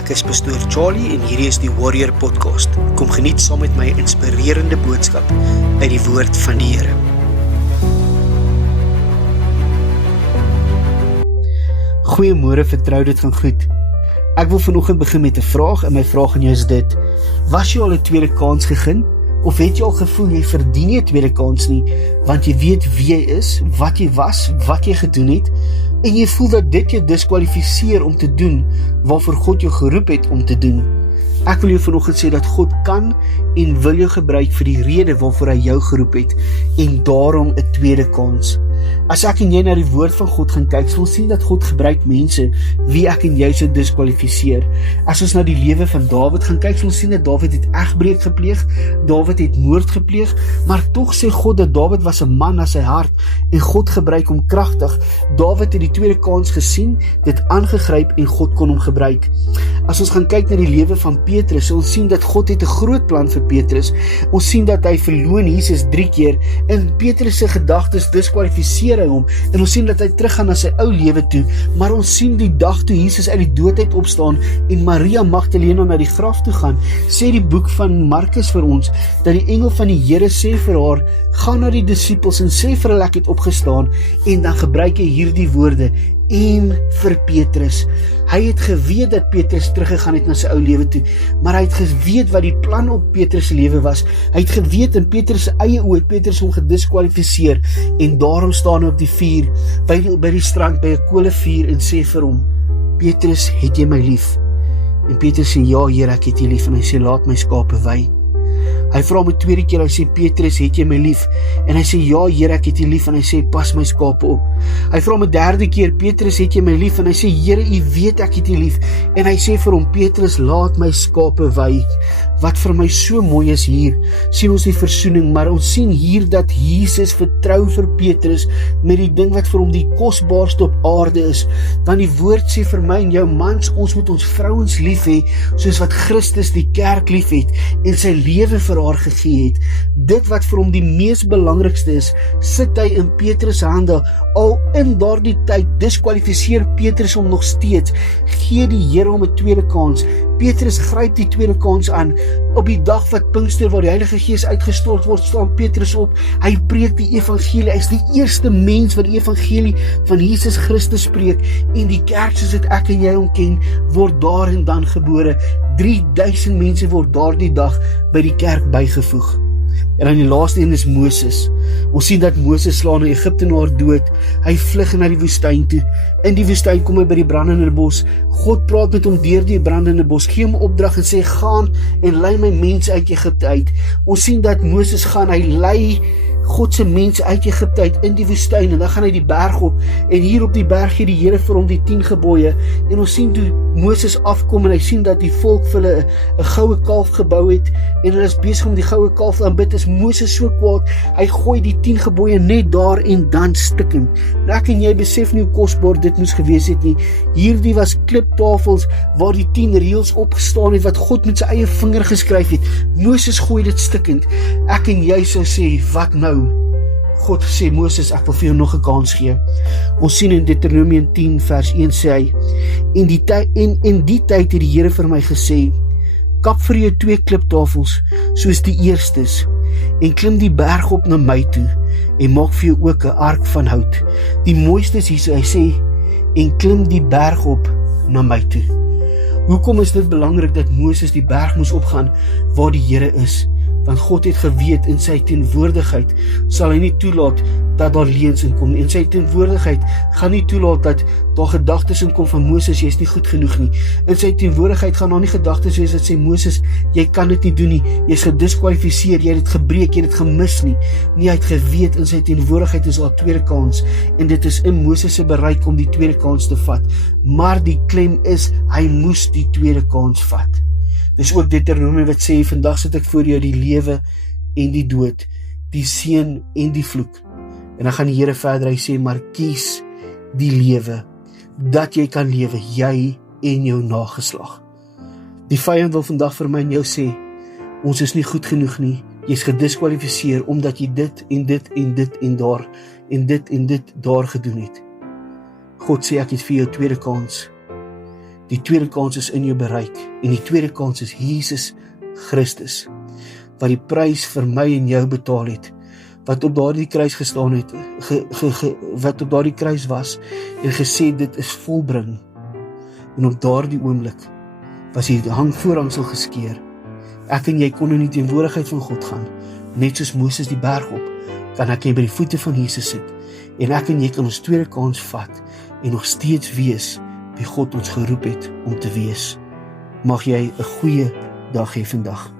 Ek is Pastoor Charlie en hierdie is die Warrior Podcast. Kom geniet saam met my inspirerende boodskap uit die woord van die Here. Goeiemôre, vertrou dit gaan goed. Ek wil vanoggend begin met 'n vraag en my vraag aan jou is dit: was jy al 'n tweede kans gegee? Of het jy al gevoel jy verdien nie 'n tweede kans nie, want jy weet wie jy is, wat jy was, wat jy gedoen het, en jy voel dat dit jou diskwalifiseer om te doen waarvoor God jou geroep het om te doen? Ek wil jou vanoggend sê dat God kan en wil jou gebruik vir die rede waarvoor hy jou geroep het, en daarom 'n tweede kans. As ek en jy na die woord van God gaan kyk, sal ons sien dat God gebruik mense wie ek en jy sou diskwalifiseer. As ons na die lewe van Dawid gaan kyk, sal ons sien dat Dawid het egbreek gepleeg, Dawid het moord gepleeg, maar tog sê God dat Dawid was 'n man na sy hart en God gebruik hom kragtig. Dawid het die tweede kans gesien, dit aangegryp en God kon hom gebruik. As ons gaan kyk na die lewe van Petrus, sal ons sien dat God het 'n groot plan vir Petrus. Ons sien dat hy verloon Jesus 3 keer en Petrus se gedagtes diskwalifiseer hy hom, en ons sien dat hy teruggaan na sy ou lewe toe, maar ons sien die dag toe Jesus uit die dood uit opstaan en Maria Magdalena na die graf toe gaan, sê die boek van Markus vir ons, dat die engel van die Here sê vir haar, gaan na die disippels en sê vir hulle ek het opgestaan, en dan gebruik hy hierdie woorde, en vir Petrus. Hy het geweet dat Petrus teruggegaan het na sy ou lewe toe, maar hy het geweet wat die plan op Petrus se lewe was. Hy het geweet in Petrus se eie oë het Petrus hom gediskwalifiseer, en daarom staan hy op die vuur, by die strand, by 'n kolevuur, en sê vir hom, Petrus, het jy my lief? En Petrus sê, ja Here, ek het jy lief, en hy sê, laat my skape wei. Hy vra hom 'n tweede keer, hy sê, Petrus, het jy my lief? En hy sê, ja Here, ek het jy lief, en hy sê, pas my skape op. Hy vra hom 'n derde keer, Petrus, het jy my lief? En hy sê, Here, u weet ek het jy lief. En hy sê vir hom, Petrus, laat my skape wei. Wat vir my so mooi is hier, sien ons die versoening, maar ons sien hier dat Jesus vertrou vir Petrus met die ding wat vir hom die kosbaarste op aarde is. Want die woord sê vir my en jou mans, ons moet ons vrouens lief hê, soos wat Christus die kerk lief het en sy lewe vir haar gegee het. Dit wat vir hom die mees belangrikste is, sit hy in Petrus se hande. Al in daardie tyd diskwalifiseer Petrus hom nog steeds, gee die Here hom 'n tweede kans. Petrus gryp die tweede kans aan. Op die dag wat Pinkster, waar die Heilige Gees uitgestort word, staan Petrus op. Hy preek die evangelie. Hy is die eerste mens wat die evangelie van Jesus Christus spreek. En die kerk, soos dit ek en jy hom ken, word daar en dan gebore. 3000 mense word daardie dag by die kerk bygevoeg. En dan die laaste een is Moses. Ons sien dat Moses slaan 'n Egiptenaar dood. Hy vlug na die woestyn toe. In die woestyn kom hy by die brandende bos. God praat met hom deur die brandende bos, gee hom opdrag en sê, gaan en lei my mense uit Egipte uit. Ons sien dat Moses gaan, hy lei God se mense uit Egipte uit in die woestyn, en dan gaan hy die berg op, en hier op die berg gee die Here vir hom die 10 gebooie, en ons sien toe Moses afkom, en hy sien dat die volk vir hulle 'n goue kalf gebou het, en hulle is besig om die goue kalf te aanbid. Is Moses so kwaad, hy gooi die 10 gebooie net daar en dan stikkend. Nou ek en jy besef nie hoe kosbaar dit moes gewees het nie. Hierdie was kliptafels waar die 10 reëls opgestaan het, wat God met sy eie vinger geskryf het. Moses gooi dit stikkend. Ek en jy sou sê, wat nou? God sê, Moses, ek wil vir jou nog 'n kans gee. Ons sien in Deuteronomium 10 vers 1 sê hy, in die tyd het die Here vir my gesê, kap vir jou 2 kliptafels, soos die eerstes, en klim die berg op na my toe, en maak vir jou ook 'n ark van hout. Die mooiste is hier, hy sê, en klim die berg op na my toe. Hoekom is dit belangrik dat Moses die berg moes opgaan waar die Here is? Want God het geweet, in sy teenwoordigheid sal hy nie toelaat dat daar leuns inkom. In sy teenwoordigheid gaan nie toelaat dat daar gedagtes inkom van Moses, jy is nie goed genoeg nie. In sy teenwoordigheid gaan daar nie gedagtes wees wat sê, Moses, jy kan dit nie doen nie, jy is gediskwalifiseer, jy het dit gebreek, jy het dit gemis nie. Nie, hy het geweet, in sy teenwoordigheid is daar 'n tweede kans, en dit is in Moses se bereik om die tweede kans te vat. Maar die klem is, hy moes die tweede kans vat. Dis ook Deuteronomium wat sê, vandag sit ek voor jou die lewe en die dood, die seën en die vloek. En dan gaan die Here verder, hy sê, maar kies die lewe, dat jy kan lewe, jy en jou nageslag. Die vyand wil vandag vir my en jou sê, ons is nie goed genoeg nie, jy is gediskwalifiseer, omdat jy dit en dit en dit en daar, en dit en dit daar gedoen het. God sê, ek het vir jou tweede kans. Die tweede kans is in jou bereik, en die tweede kans is Jesus Christus, wat die prys vir my en jou betaal het, wat op daardie kruis gestaan het, wat op daardie kruis was, en gesê, dit is volbring. En op daardie oomblik, was die voorhangsel geskeur. Ek en jy kon in die teenwoordigheid van God gaan, net soos Moses die berg op, kan ek jy by die voete van Jesus sit, en ek en jy kan ons tweede kans vat, en nog steeds wees, wie God ons geroep het om te wees. Mag jy 'n goeie dag hê vandag.